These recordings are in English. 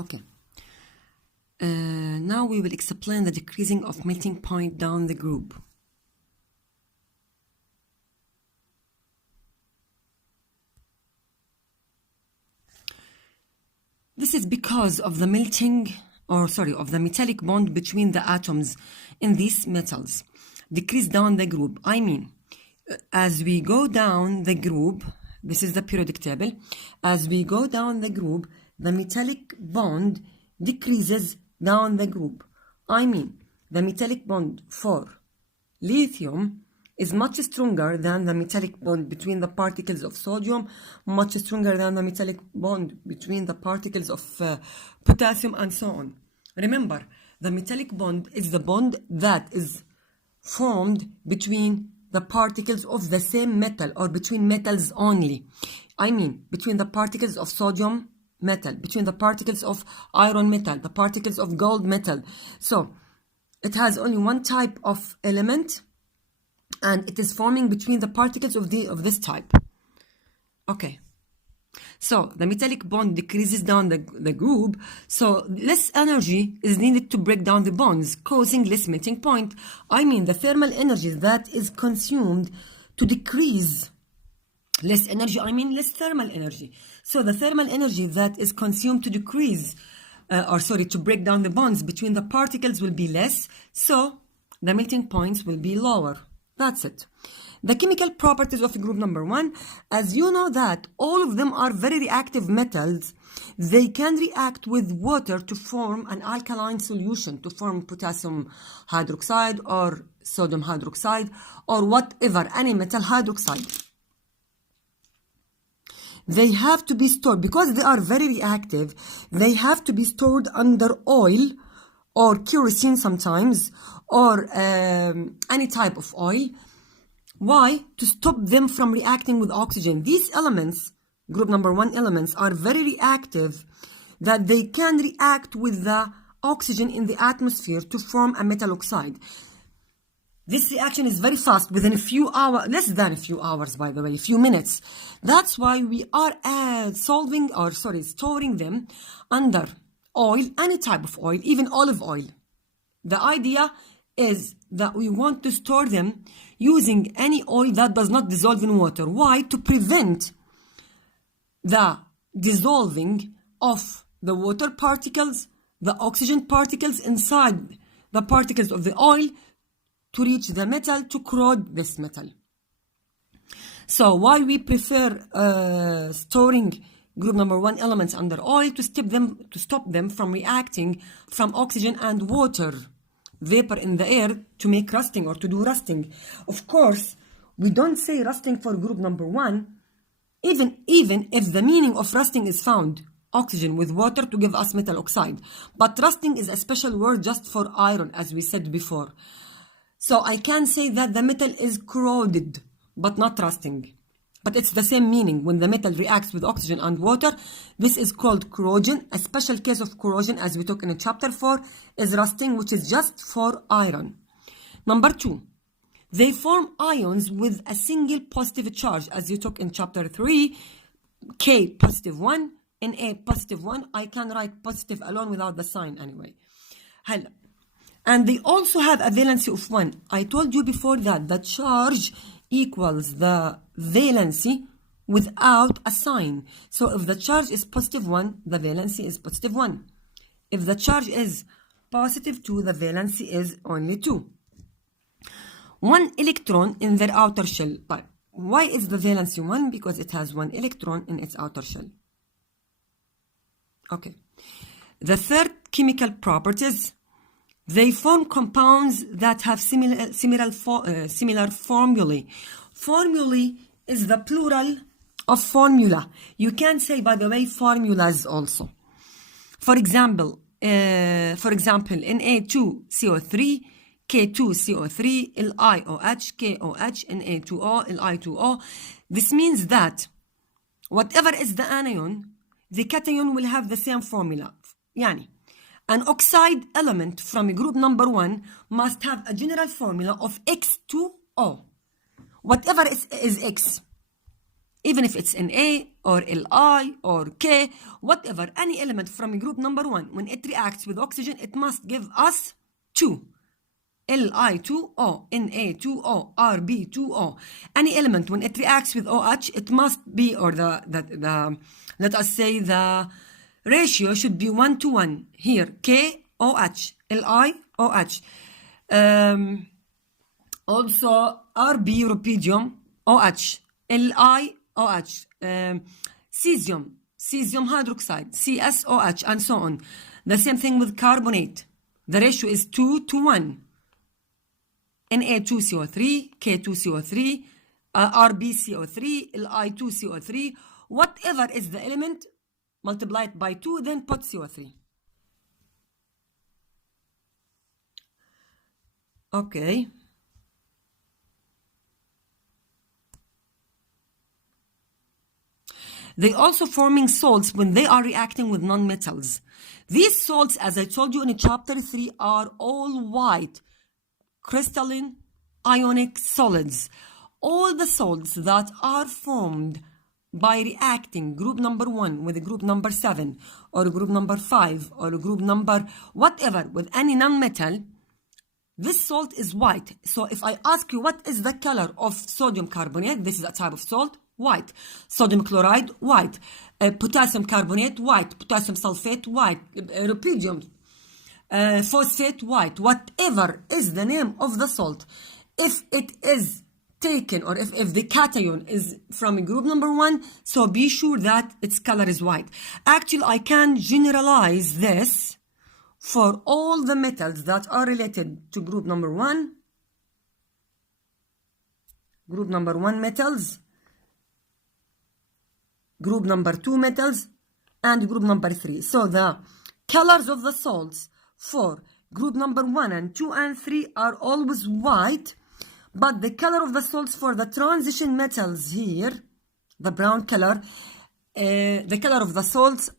Okay. Now we will explain the decreasing of melting point down the group. This is because of the of the metallic bond between the atoms in these metals decrease down the group. I mean, as we go down the group, this is the periodic table, as we go down the group, the metallic bond decreases down the group. I mean, the metallic bond for lithium is much stronger than the metallic bond between the particles of sodium, much stronger than the metallic bond between the particles of potassium, and so on. Remember, the metallic bond is the bond that is formed between the particles of the same metal, or between metals only. I mean, between the particles of sodium metal, between the particles of iron metal, the particles of gold metal. So it has only one type of element, and it is forming between the particles of this type. Okay. So the metallic bond decreases down the group, so less energy is needed to break down the bonds, causing less melting point. I mean, the thermal energy that is consumed to decrease less energy, I mean less thermal energy. So the thermal energy that is consumed to decrease, to break down the bonds between the particles will be less, so the melting points will be lower. That's it. The chemical properties of group number 1, as you know that all of them are very reactive metals, they can react with water to form an alkaline solution, to form potassium hydroxide or sodium hydroxide or whatever, any metal hydroxide. They have to be stored, because they are very reactive, they have to be stored under oil or kerosene sometimes, or any type of oil. Why? To stop them from reacting with oxygen. These elements, group number 1 elements, are very reactive, that they can react with the oxygen in the atmosphere to form a metal oxide. This reaction is very fast, within a few hours, less than a few hours, by the way, a few minutes. That's why we are storing them under oil, any type of oil, even olive oil. The idea is that we want to store them using any oil that does not dissolve in water. Why? To prevent the dissolving of the water particles, the oxygen particles inside the particles of the oil, to reach the metal, to corrode this metal. So why we prefer storing group number 1 elements under oil? To stop them from reacting from oxygen and water vapor in the air to make rusting, or to do rusting. Of course, we don't say rusting for group number 1, even if the meaning of rusting is found oxygen with water to give us metal oxide. But rusting is a special word just for iron, as we said before. So I can say that the metal is corroded, but not rusting. But it's the same meaning. When the metal reacts with oxygen and water, this is called corrosion. A special case of corrosion, as we talk in chapter 4, is rusting, which is just for iron. Number 2, they form ions with a single positive charge, as you talk in chapter 3, K positive 1, Na positive 1. I can write positive alone without the sign anyway. And they also have a valency of 1. I told you before that the charge equals the valency without a sign. So if the charge is positive 1, the valency is positive 1. If the charge is positive 2, the valency is only 2. 1 electron in their outer shell. But why is the valency 1? Because it has 1 electron in its outer shell. Okay. The third chemical properties, they form compounds that have similar formulae. Formulae is the plural of formula. You can say, by the way, formulas also. For example, Na2CO3, K2CO3, LiOH, KOH, Na2O, Li2O. This means that whatever is the anion, the cation will have the same formula. Yani, an oxide element from group number 1 must have a general formula of X2O. Whatever is X. even if it's Na or Li or K, whatever, any element from group number 1, when it reacts with oxygen, it must give us 2. Li2O, Na2O, Rb2O. Any element, when it reacts with OH, it must be, or let us say the ratio should be 1 to 1. Here, KOH, LiOH. Also, Rb, rubidium, OH, LiOH. Cesium, cesium hydroxide, CSOH, and so on. The same thing with carbonate. The ratio is 2 to 1. Na2CO3, K2CO3, RbCO3, Li2CO3, whatever is the element, multiply it by 2, then put CO3. Okay. They also forming salts when they are reacting with nonmetals. These salts, as I told you in chapter 3, are all white, crystalline, ionic solids. All the salts that are formed by reacting group number 1 with group number 7, or group number 5, or group number whatever with any nonmetal, this salt is white. So if I ask you what is the color of sodium carbonate, this is a type of salt, white. Sodium chloride, white. Potassium carbonate, white. Potassium sulfate, white. Rubidium, phosphate, white. Whatever is the name of the salt, if it is taken, or if the cation is from group number 1, so be sure that its color is white. Actually, I can generalize this for all the metals that are related to group number 1. Group number 1 metals, group number 2 metals, and group number 3. So the colors of the salts for group number 1 and 2 and 3 are always white, but the color of the salts for the transition metals here, the brown color, the color of the salts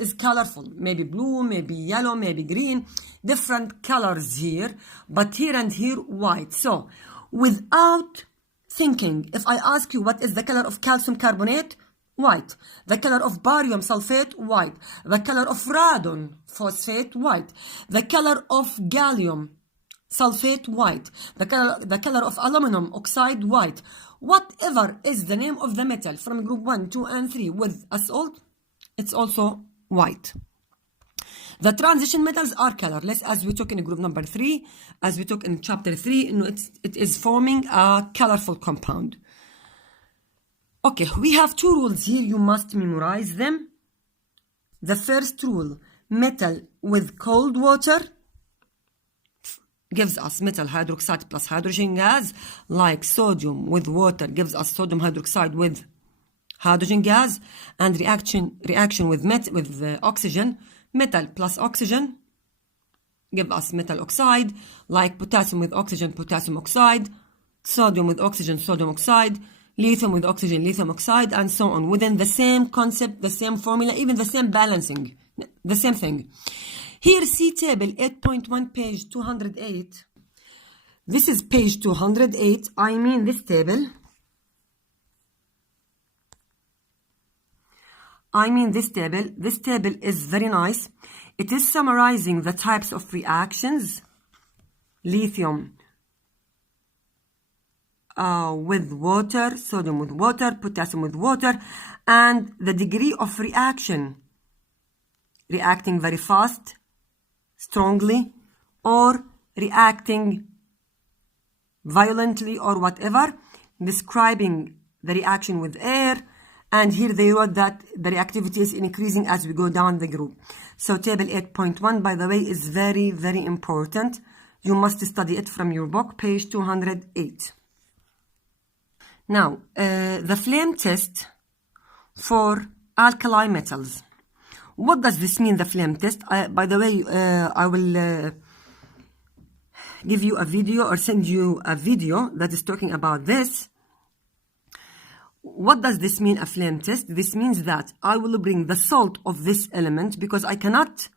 is colorful, maybe blue, maybe yellow, maybe green, different colors here, but here and here white. So without thinking, if I ask you what is the color of calcium carbonate, white. The color of barium sulfate, white. The color of radon phosphate, white. The color of gallium sulfate, white. The color of aluminum oxide, white. Whatever is the name of the metal from group 1, 2, and 3 with a salt, it's also white. The transition metals are colorless, as we took in group number 3, as we took in chapter 3, it is forming a colorful compound. Okay, we have 2 rules here, you must memorize them. The first rule, metal with cold water gives us metal hydroxide plus hydrogen gas, like sodium with water gives us sodium hydroxide with hydrogen gas, and reaction with oxygen, metal plus oxygen give us metal oxide, like potassium with oxygen, potassium oxide, sodium with oxygen, sodium oxide, lithium with oxygen, lithium oxide, and so on, within the same concept, the same formula, even the same balancing, the same thing. Here, see table 8.1, page 208. This is page 208. I mean this table. This table is very nice. It is summarizing the types of reactions. Lithium with water, sodium with water, potassium with water, and the degree of reaction. Reacting very fast, strongly, or reacting violently or whatever, describing the reaction with air, and here they wrote that the reactivity is increasing as we go down the group. So table 8.1, by the way, is very, very important. You must study it from your book, page 208. Now, the flame test for alkali metals. What does this mean, the flame test? By the way, I will give you a video or send you a video that is talking about this. What does this mean, a flame test? This means that I will bring the salt of this element, because I cannot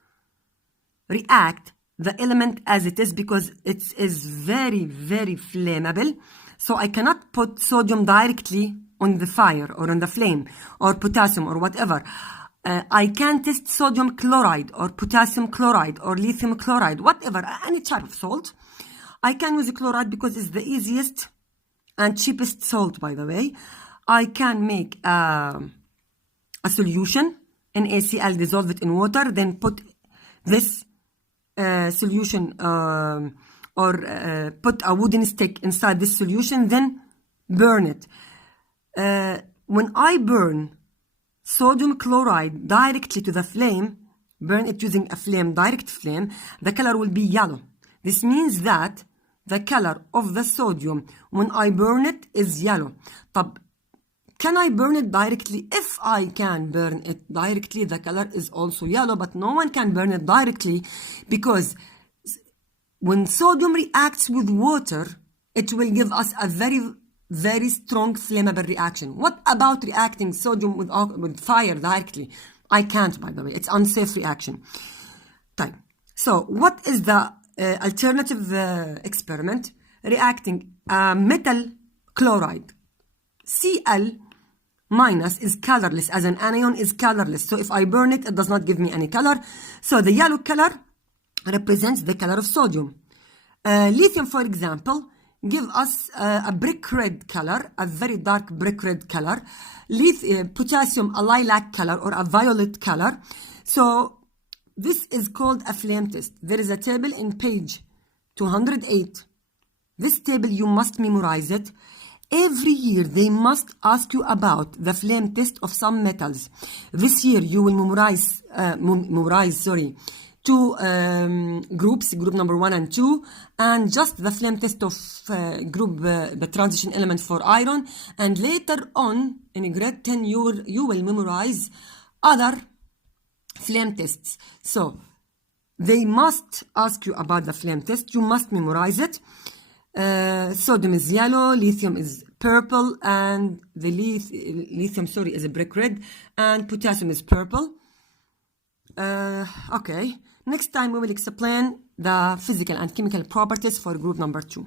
react the element as it is, because it is very, very flammable. So I cannot put sodium directly on the fire or on the flame, or potassium or whatever. I can test sodium chloride or potassium chloride or lithium chloride, whatever, any type of salt. I can use chloride because it's the easiest and cheapest salt, by the way. I can make a solution in ACl, dissolve it in water, then put this solution or put a wooden stick inside this solution, then burn it. When I burn sodium chloride directly to the flame, burn it using a flame, direct flame, the color will be yellow. This means that the color of the sodium when I burn it is yellow. طب, can I burn it directly? If I can burn it directly, the color is also yellow, but no one can burn it directly because when sodium reacts with water, it will give us a very strong flammable reaction. What about reacting sodium with fire directly? I can't, by the way. It's unsafe reaction. طيب. So what is the alternative experiment? Reacting metal chloride. Cl minus is colorless, as an anion is colorless. So if I burn it, it does not give me any color. So the yellow color represents the color of sodium. Lithium, for example, give us a brick red color, a very dark brick red color. Potassium, a lilac color or a violet color. So this is called a flame test. There is a table in page 208. This table, you must memorize it. Every year, they must ask you about the flame test of some metals. This year, you will memorize two groups, group number 1 and 2, and just the flame test of the transition element for iron. And later on, in grade 10, you will memorize other flame tests. So they must ask you about the flame test. You must memorize it. Sodium is yellow, lithium is purple, and the lithium is a brick red, and potassium is purple. Okay, next time we will explain the physical and chemical properties for group number 2.